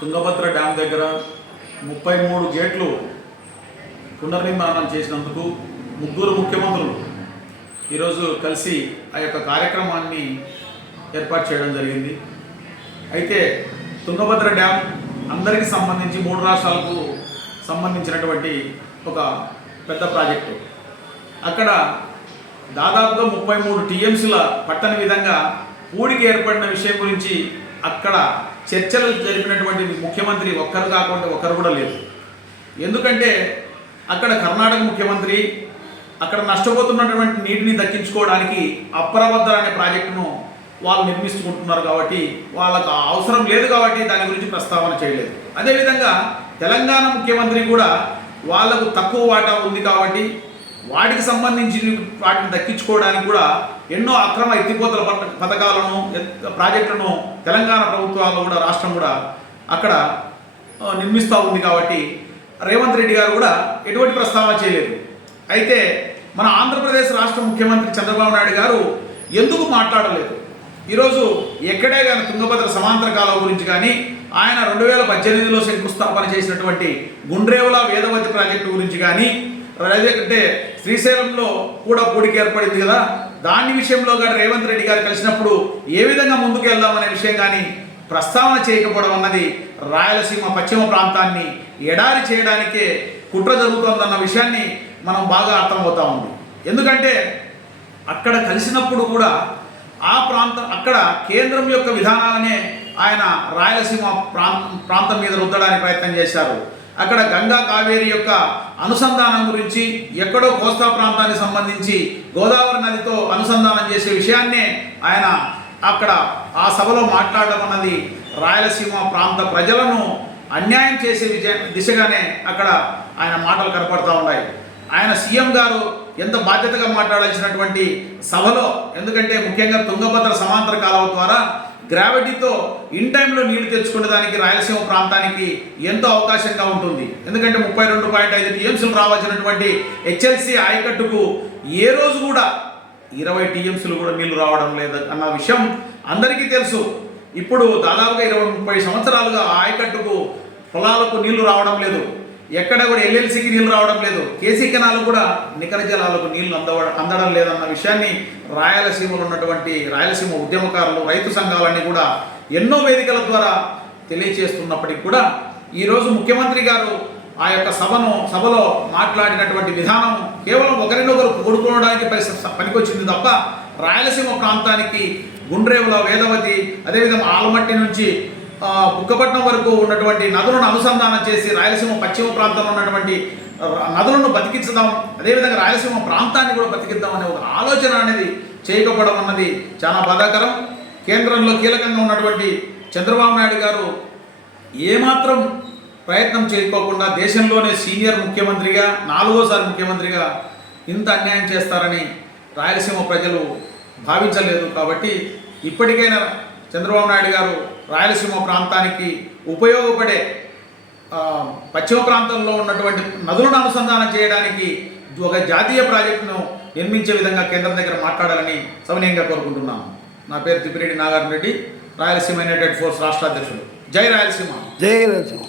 Tungabhadra dam దగ్గర 33 గేట్లు పునర్నిర్మాణం చేసినందుకు ముగ్గురు ముఖ్యమంత్రులు ఈరోజు కలిసి ఆ యొక్క కార్యక్రమాన్ని ఏర్పాటు చేయడం జరిగింది. అయితే తుంగభద్ర డ్యామ్ అందరికీ సంబంధించి 3 రాష్ట్రాలకు సంబంధించినటువంటి ఒక పెద్ద ప్రాజెక్టు. అక్కడ దాదాపుగా 33 టీఎంసీల పట్టని విధంగా పూడికి ఏర్పడిన విషయం గురించి అక్కడ చర్చలు జరిపినటువంటి ముఖ్యమంత్రి ఒక్కరు కాకుండా ఒకరు కూడా లేదు. ఎందుకంటే అక్కడ కర్ణాటక ముఖ్యమంత్రి అక్కడ నష్టపోతున్నటువంటి నీటిని దక్కించుకోవడానికి అప్పరభద్ర అనే ప్రాజెక్టును వాళ్ళు నిర్మిస్తుకుంటున్నారు కాబట్టి వాళ్ళకు అవసరం లేదు కాబట్టి దాని గురించి ప్రస్తావన చేయలేదు. అదేవిధంగా తెలంగాణ ముఖ్యమంత్రి కూడా వాళ్ళకు తక్కువ వాటా ఉంది కాబట్టి వాటికి సంబంధించి వాటిని దక్కించుకోవడానికి కూడా ఎన్నో అక్రమ ఎత్తిపోతల పథకాలను ప్రాజెక్టులను తెలంగాణ ప్రభుత్వాలు కూడా రాష్ట్రం కూడా అక్కడ నిర్మిస్తూ ఉంది కాబట్టి రేవంత్ రెడ్డి గారు కూడా ఎటువంటి ప్రస్తావన చేయలేదు. అయితే మన ఆంధ్రప్రదేశ్ రాష్ట్ర ముఖ్యమంత్రి చంద్రబాబు నాయుడు గారు ఎందుకు మాట్లాడలేదు? ఈరోజు ఎక్కడే కానీ తుంగభద్ర సమాంతర కాలువ గురించి కానీ ఆయన 2018లో శంకుస్థాపన చేసినటువంటి గుండ్రేవుల వేదవతి ప్రాజెక్టు గురించి కానీ అంటే శ్రీశైలంలో కూడా పూడికి ఏర్పడింది కదా, దాని విషయంలో కానీ రేవంత్ రెడ్డి గారు కలిసినప్పుడు ఏ విధంగా ముందుకు వెళ్దామనే విషయం కానీ ప్రస్తావన చేయకపోవడం అన్నది రాయలసీమ పశ్చిమ ప్రాంతాన్ని ఎడారి చేయడానికే కుట్ర జరుగుతోందన్న విషయాన్ని మనం బాగా అర్థమవుతా ఉంది. ఎందుకంటే అక్కడ కలిసినప్పుడు కూడా అక్కడ కేంద్రం యొక్క విధానాలనే ఆయన రాయలసీమ ప్రాంతం మీద రుద్దడానికి ప్రయత్నం చేశారు. అక్కడ గంగా కావేరి యొక్క అనుసంధానం గురించి ఎక్కడో కోస్తా ప్రాంతానికి సంబంధించి గోదావరి నదితో అనుసంధానం చేసే విషయాన్నే ఆయన అక్కడ ఆ సభలో మాట్లాడడం అన్నది రాయలసీమ ప్రాంత ప్రజలను అన్యాయం చేసే దిశగానే అక్కడ ఆయన మాటలు కనపడతా ఉన్నాయి. ఆయన సీఎం గారు ఎంత బాధ్యతగా మాట్లాడాల్సినటువంటి సభలో, ఎందుకంటే ముఖ్యంగా తుంగభద్ర సమాంతర కాలువ ద్వారా గ్రావిటీతో ఇన్ టైంలో నీళ్లు తెచ్చుకునే దానికి రాయలసీమ ప్రాంతానికి ఎంతో అవకాశంగా ఉంటుంది. ఎందుకంటే 32.5 టీఎంసీలు రావాల్సినటువంటి హెచ్ఎల్సి ఆయకట్టుకు ఏ రోజు కూడా 20 టీఎంసీలు కూడా నీళ్లు రావడం లేదు అన్న విషయం అందరికీ తెలుసు. ఇప్పుడు దాదాపుగా 20-30 సంవత్సరాలుగా ఆయకట్టుకు పొలాలకు నీళ్లు రావడం లేదు, ఎక్కడ కూడా ఎల్ఎల్సికి నీళ్లు రావడం లేదు, కేసీ కెనాలు కూడా నికర జలాలకు నీళ్లు అందడం లేదన్న విషయాన్ని రాయలసీమలో ఉన్నటువంటి రాయలసీమ ఉద్యమకారులు, రైతు సంఘాలన్నీ కూడా ఎన్నో వేదికల ద్వారా తెలియచేస్తున్నప్పటికీ కూడా ఈరోజు ముఖ్యమంత్రి గారు ఆ యొక్క సభలో మాట్లాడినటువంటి విధానం కేవలం ఒకరినొకరు కొడుకోవడానికి పనికొచ్చింది తప్ప రాయలసీమ ప్రాంతానికి గుండ్రేవుల వేదవతి, అదేవిధంగా ఆలమట్టి నుంచి బుక్కపట్నం వరకు ఉన్నటువంటి నదులను అనుసంధానం చేసి రాయలసీమ పశ్చిమ ప్రాంతంలో ఉన్నటువంటి నదులను బతికించుదాం, అదేవిధంగా రాయలసీమ ప్రాంతాన్ని కూడా బతికిద్దాం అనే ఒక ఆలోచన అనేది చేయకపోవడం అన్నది చాలా బాధాకరం. కేంద్రంలో కీలకంగా ఉన్నటువంటి చంద్రబాబు నాయుడు గారు ఏమాత్రం ప్రయత్నం చేయకోకుండా దేశంలోనే సీనియర్ ముఖ్యమంత్రిగా 4వసారి ముఖ్యమంత్రిగా ఇంత అన్యాయం చేస్తారని రాయలసీమ ప్రజలు భావించలేదు. కాబట్టి ఇప్పటికైనా చంద్రబాబు నాయుడు గారు రాయలసీమ ప్రాంతానికి ఉపయోగపడే పశ్చిమ ప్రాంతంలో ఉన్నటువంటి నదులను అనుసంధానం చేయడానికి ఒక జాతీయ ప్రాజెక్టును నిర్మించే విధంగా కేంద్రం దగ్గర మాట్లాడాలని సవినయంగా కోరుకుంటున్నాను. నా పేరు తిప్పిరెడ్డి నాగార్జున రెడ్డి, రాయలసీమ యునైటెడ్ ఫోర్స్ రాష్ట్ర అధ్యక్షుడు. జై రాయలసీమ. జై రాయలసీమ.